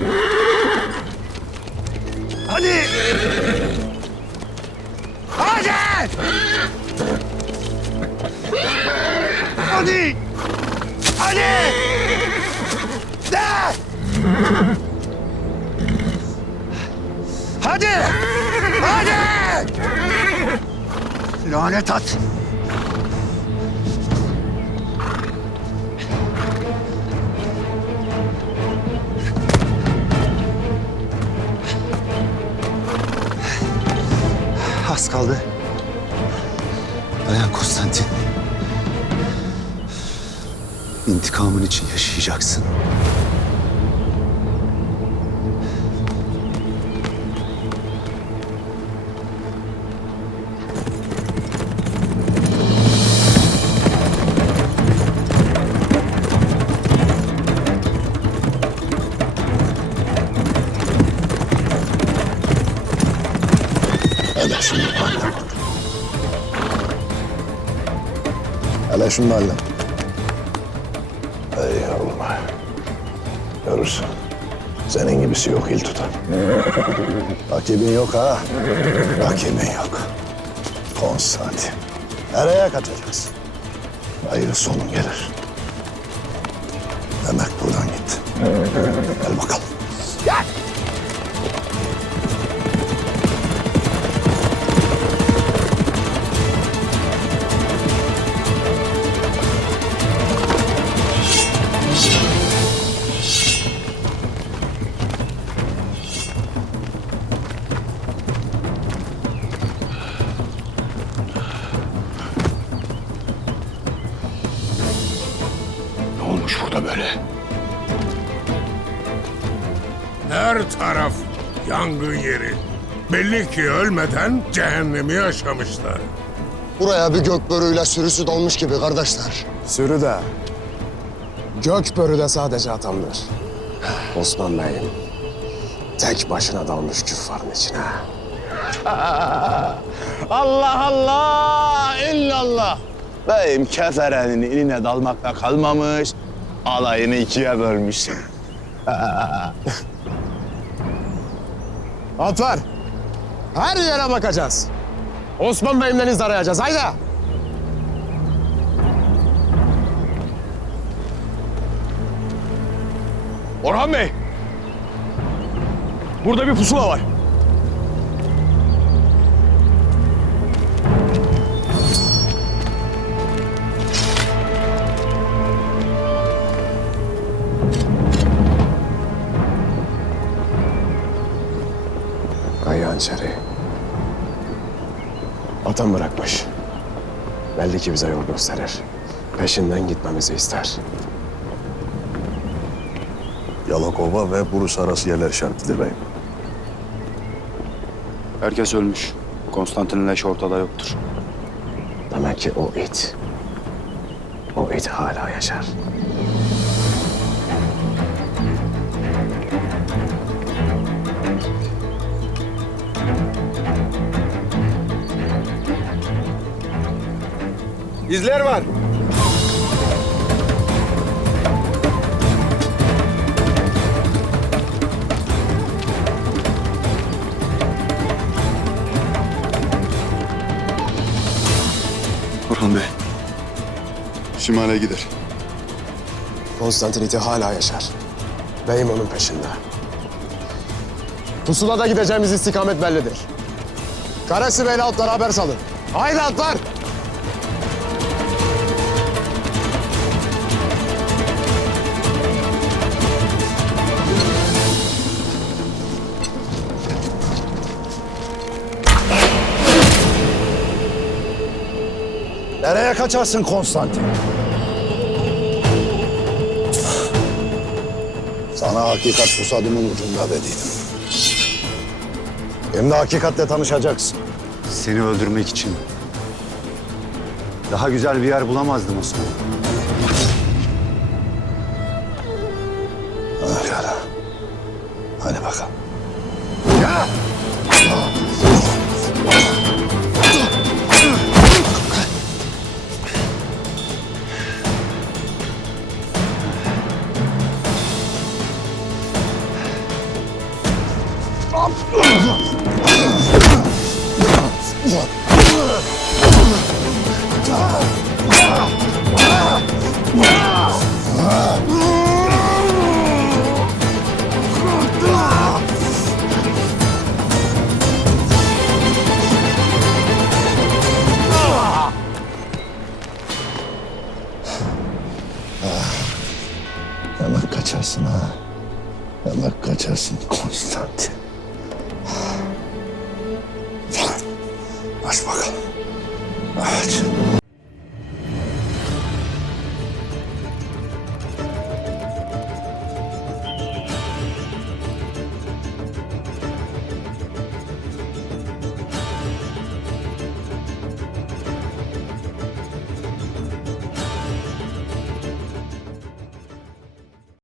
Hadi! Hadi! Hadi! Hadi! De! Hadi! Hadi! Lanet at! Az kaldı. Dayan Konstantin. İntikamın için yaşayacaksın. Şunu anlamadım. Hele şunu anlamadım. Ey yavrum. Görürsün. Senin gibisi yok il tutan. Rakibin yok ha. Rakibin yok. Konstantin. Nereye kaçacaksın? Hayır sonun gelir. Demek buradan gitti. Gel bakalım. Gel. Olmuş burada böyle? Her taraf yangın yeri. Belli ki ölmeden cehennemi yaşamışlar. Buraya bir gök börüyle sürüsü dolmuş gibi kardeşler. Sürü de, gök börü de sadece atamdır. Osman Bey'im tek başına dalmış küffarın içine. Allah Allah! illallah. Beyim keferenin iline dalmakla kalmamış, alayını ikiye bölmüş. At var. Her yere bakacağız. Osman Bey'imden iz arayacağız. Haydi. Orhan Bey! Burada bir pusula var. Atam bırakmış. Belli ki bize yol gösterir. Peşinden gitmemizi ister. Yalakova ve Burus arası yerler şartıdır beyim. Herkes ölmüş. Konstantin'in leşi ortada yoktur. Demek ki o it, o it hala yaşar. İzler var. Orhan Bey. Şimale gider. Konstantin iti hala yaşar. Beyim onun peşinde. Pusulada gideceğimiz istikamet bellidir. Karesi Bey'le atlara haber salın. Haydi atlar! Nereye kaçarsın Konstantin? Sana hakikat susadımın ucunda dediydim. Hem de hakikatle tanışacaksın. Seni öldürmek için. Daha güzel bir yer bulamazdım Osman. Hemen kaçarsın ha. Hemen kaçarsın Konstantin. Aç bakalım. Aç.